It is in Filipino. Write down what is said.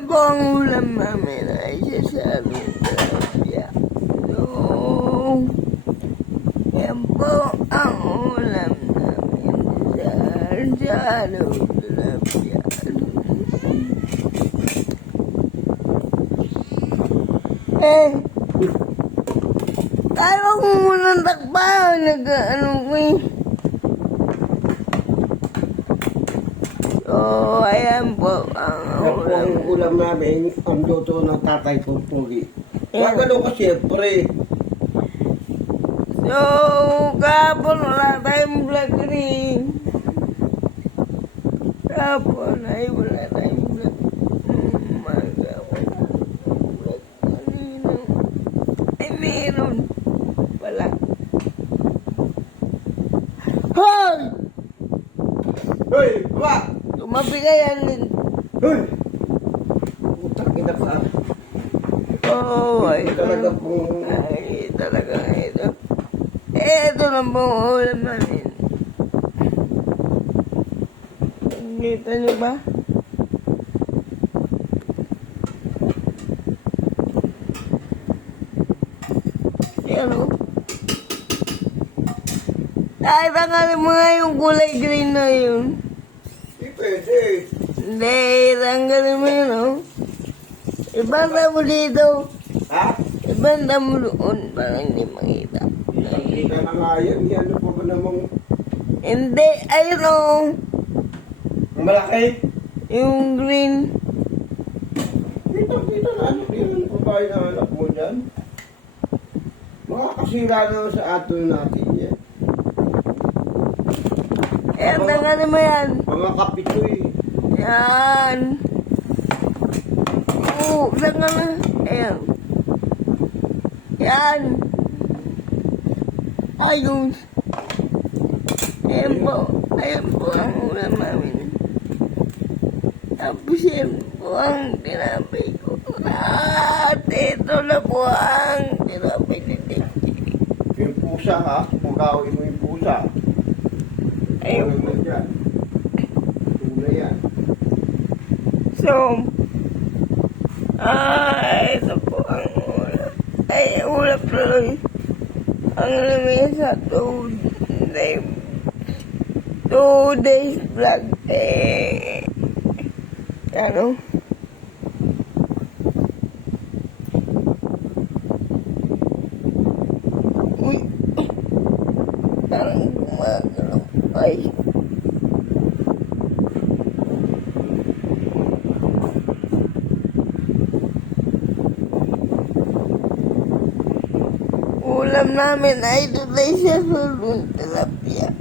Yan po ang ulam namin ay sasabing tilapia. So, yan po ang ulam namin sa tilapia. Tayo kung munang takpa, nag-ano ko eh. So, ayan po ang Yan po ang ulam namin, ang luto ng tatay kong pugi. Gagano ka siyempre. So, kahapon wala tayong vlog rin. Kahapon ay wala tayong vlog. Umaga wala tayong vlog. Kanino? Ay, meron. Wala. Hoy! Hoy! Ba! Tumabi ka yan. Hoy! Utang ina ka. Oh, ay. Talaga pong... Ay, talaga ito. Ito lang pong ulam namin. Kita niyo ba? Yan o. Ay, tanggalin mo nga yung kulay green na yun. Hindi pwede. Hindi, tanggalin mo yun o. Ibanda mo dito. Ha? Ibanda mo doon para hindi makita. Kita na nga yan. Ano pa ba namang... Hindi, ayun o. Malaki? Yung green. Kita na ano yung babae na anak mo dyan. Makakasira na sa ato natin yan. Ayan, tanggalin mo yan. Mga kapitoy. Yan. Oo, tanggal na. Ayan. Yan. Ayun. Ayan po. Ayan po ang ulam namin. Tapos yan po ang tinapay ko. At ito na po ang tinapay ni Tinky. Yung pusa ha. Pagkawin mo yung pusa. Ayun. Ayun na dyan. Tulay yan. So, ito po ang ulam. Ay, ulam tuloy. Ang lamesa, 2 days vlog. Ano? Uy. Parang gumagalaw. Ay. Ulam namin ay tulay sa sulong tilapia.